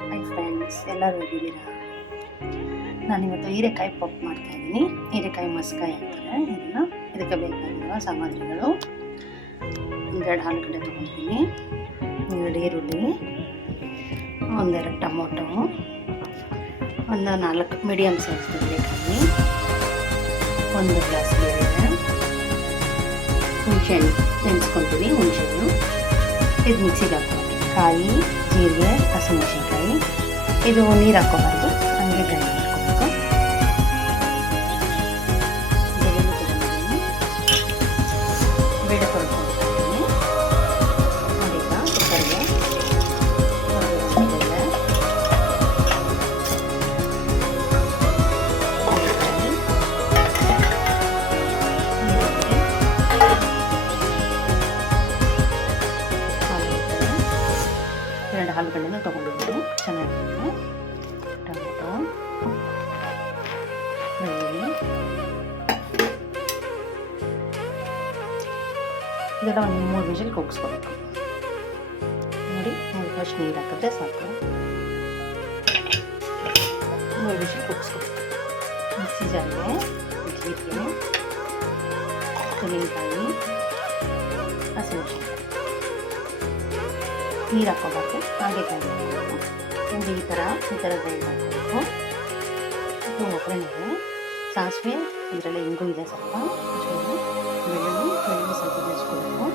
Hi friends, ಎಲ್ಲರೂ ಹೇಗಿದ್ದೀರಾ? ನಾನಿವತ್ತು ಹೀರೆಕಾಯಿ ಪಪ್ಪು ಮಾಡ್ತಾಯಿದ್ದೀನಿ. ಹೀರೆಕಾಯಿ ಮಸ್ಕಾಯಿ ಅಂತಾರೆ ಇದಕ್ಕೆ ಬೇಕಾಗಿರುವ ಸಾಮಗ್ರಿಗಳು: ಒಂದೆರಡು ಆಲೂಗಡ್ಡೆ ತೊಗೊಂಡಿದ್ದೀನಿ, ಒಂದೆರಡು ಈರುಳ್ಳಿ, ಒಂದೆರಡು ಟೊಮೊಟೊ, ಒಂದು 4 ಮೀಡಿಯಮ್ ಸೈಜ್ ಹೀರೆಕಾಯಿ, ಒಂದು ಗ್ಲಾಸ್ ನೀರು, ಹುಣಸೆಹಣ್ಣು ನೆನೆಸ್ಕೊತೀವಿ. ಹುಣಸೆಹಣ್ಣು ಇದು ಮಿಕ್ಸಿಗೆ ಹಾಕೋಕ್ಕೆ, ಕಾಯಿ, ಜೀರಿಗೆ, ಹಸಿಮೆಣಸಿನ್ಕಾಯಿ. ಇದು ನೀರು ಹಾಕೋಬಾರ್ದು, ಹಂಗೆ ಗ್ರೈಂಡ್ ಮಾಡ್ಕೋಬೇಕು. ಬೇಳೆ ತೊಳ್ಕೊಳ್ತೀನಿ. ಅದೀಗ ಕುಕ್ಕರ್ಗೆ ಎರಡು ಆಲೂಗಡ್ಡೆನ ತೊಗೊಂಡಿದ್ದೀನಿ, ಚೆನ್ನಾಗಿರುತ್ತೆ. ಟೊಮೆಟೊ, ಬೆಳ್ಳುಳ್ಳಿ, ಇದೆಲ್ಲ ಒಂದು 3 ವಿಷಲ್ ಕೂಗಿಸ್ಕೋಬೇಕು. ನೋಡಿ, ಫಸ್ಟ್ ನೀರು ಹಾಕಿದ್ರೆ ಸಾಕು. 3 ವಿಷಲ್ ಕೂಗಿಸ್ಕೋಬೇಕು. ಮಿಕ್ಸಿ ಜಾರಿಗೆ ಜೀರಿಗೆ, ತೆಂಗಿನಕಾಯಿ, ಹಸಿಮೆಣಸಿನ್ಕಾಯಿ, ನೀರು ಹಾಕೋಬಾರ್ದು, ಹಾಗೆ ಗ್ರೈಂಡ್ ಮಾಡಬೇಕು. ಈ ಥರ ಗ್ರೈಂಡ್ ಮಾಡಬೇಕು. ಒಗ್ಗರಣೆಗೆ ಸಾಸಿವೆ, ಇದರಲ್ಲಿ ಇಂಗು ಇದೆ, ಸ್ವಲ್ಪ ಬೆಳ್ಳುಳ್ಳಿ ಸ್ವಲ್ಪ ಬೆಳೆಸ್ಕೋಬೇಕು.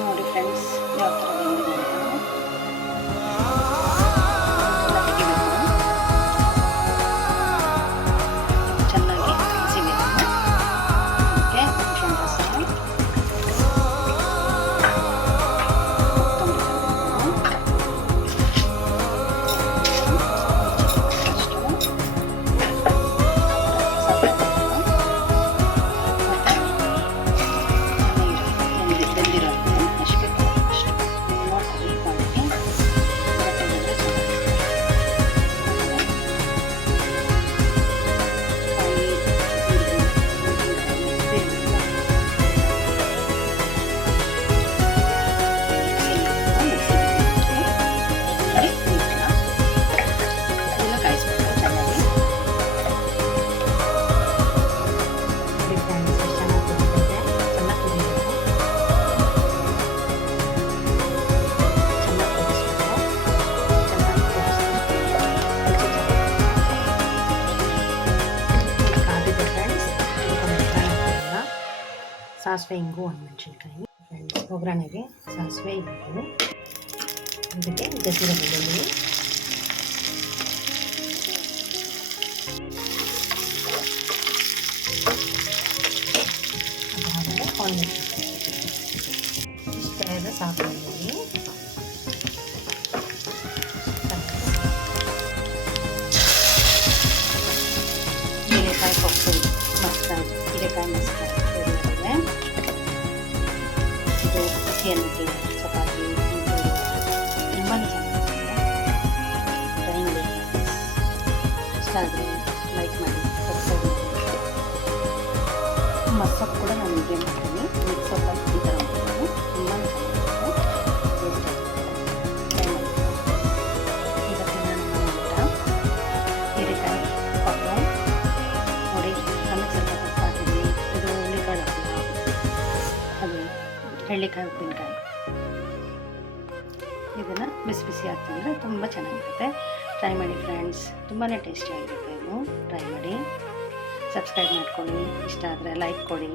ನೋಡಿ ಫ್ರೆಂಡ್ಸ್, ಯಾವ ಥರ ಬೆಂದಿದೆ ಅಂತ. ಚೆನ್ನಾಗಿ ಹಸಿಬೇಕು. ಅದಕ್ಕೆ ಹುಣಸೆಹಣ್ಣು ರಸ, ಸಾಸಿವೆ, ಇಂಗು, ಹಸಿಮೆಣಸಿನ್ಕಾಯಿ. ಫ್ರೆಂಡ್ಸ್, ಒಗ್ಗರಣೆಗೆ ಸಾಸಿವೆ, ಇಂಗು, ಇದಕ್ಕೆ ಗಸಿರೋ ಬೆಳ್ಳುಳ್ಳಿ, ಅದಾದಮೇಲೆ ಆನಿಯನ್ ಇಷ್ಟ ಸಾಕು. ಹೀರೆಕಾಯಿ ಪಪ್ಪು ಮಸ್ಕಾಯಿ, ಹೀರೆಕಾಯಿ ಮಸ್ಕಾಯಿ ಇದು ಬಿಸಿ ಅನ್ನಕ್ಕೆ, ಚಪಾತಿ, ತುಂಬಾ ಚೆನ್ನಾಗಿರುತ್ತೆ. ಟ್ರೈ ಮಾಡಿ, ಇಷ್ಟ ಆದರೆ ಲೈಕ್ ಮಾಡಿ, ಸಬ್ಸ್ಕ್ರೈಬ್ ಮಾಡಿ. ಮಸ್ಸೊಪ್ಪು ಕೂಡ ನಾನು ಹೀಗೆ ಮಾಡ್ತೀನಿ, ಮಿಕ್ಸ್ ಸೊಪ್ಪಲ್ಲಿ ಈ ಥರ ಮಾಡ್ತೀನಿ, ತುಂಬಾ ಚೆನ್ನಾಗಿರುತ್ತೆ, ಟೇಸ್ಟ್ ಆಗುತ್ತೆ. ಟ್ರೈ ಮಾಡಿ. ಇವತ್ತು ನಾನು ಊಟ ಹೀರೆಕಾಯಿ ಪಪ್ಪು ನೋಡಿ, ಅನ್ನಕ್ಕೆ ಸ್ವಲ್ಪ ತುಪ್ಪ ಹಾಕಿದ್ದೀನಿ. ಇದು ಹುಳಿಕಾಳು ಹಪ್ಪಳ, ಅದು ಎಳ್ಳಿಕಾಯಿ ಉಪ್ಪಿನಕಾಯಿ. ಇದನ್ನು ಬಿಸಿ ಬಿಸಿ ಹಾಕ್ತಿದ್ರೆ ತುಂಬ ಚೆನ್ನಾಗಿರುತ್ತೆ. ಟ್ರೈ ಮಾಡಿ ಫ್ರೆಂಡ್ಸ್, ತುಂಬಾ ಟೇಸ್ಟಿಯಾಗಿರುತ್ತೆ. ಇದು ಟ್ರೈ ಮಾಡಿ, ಸಬ್ಸ್ಕ್ರೈಬ್ ಮಾಡ್ಕೊಳ್ಳಿ, ಇಷ್ಟ ಆದರೆ ಲೈಕ್ ಕೊಡಿ.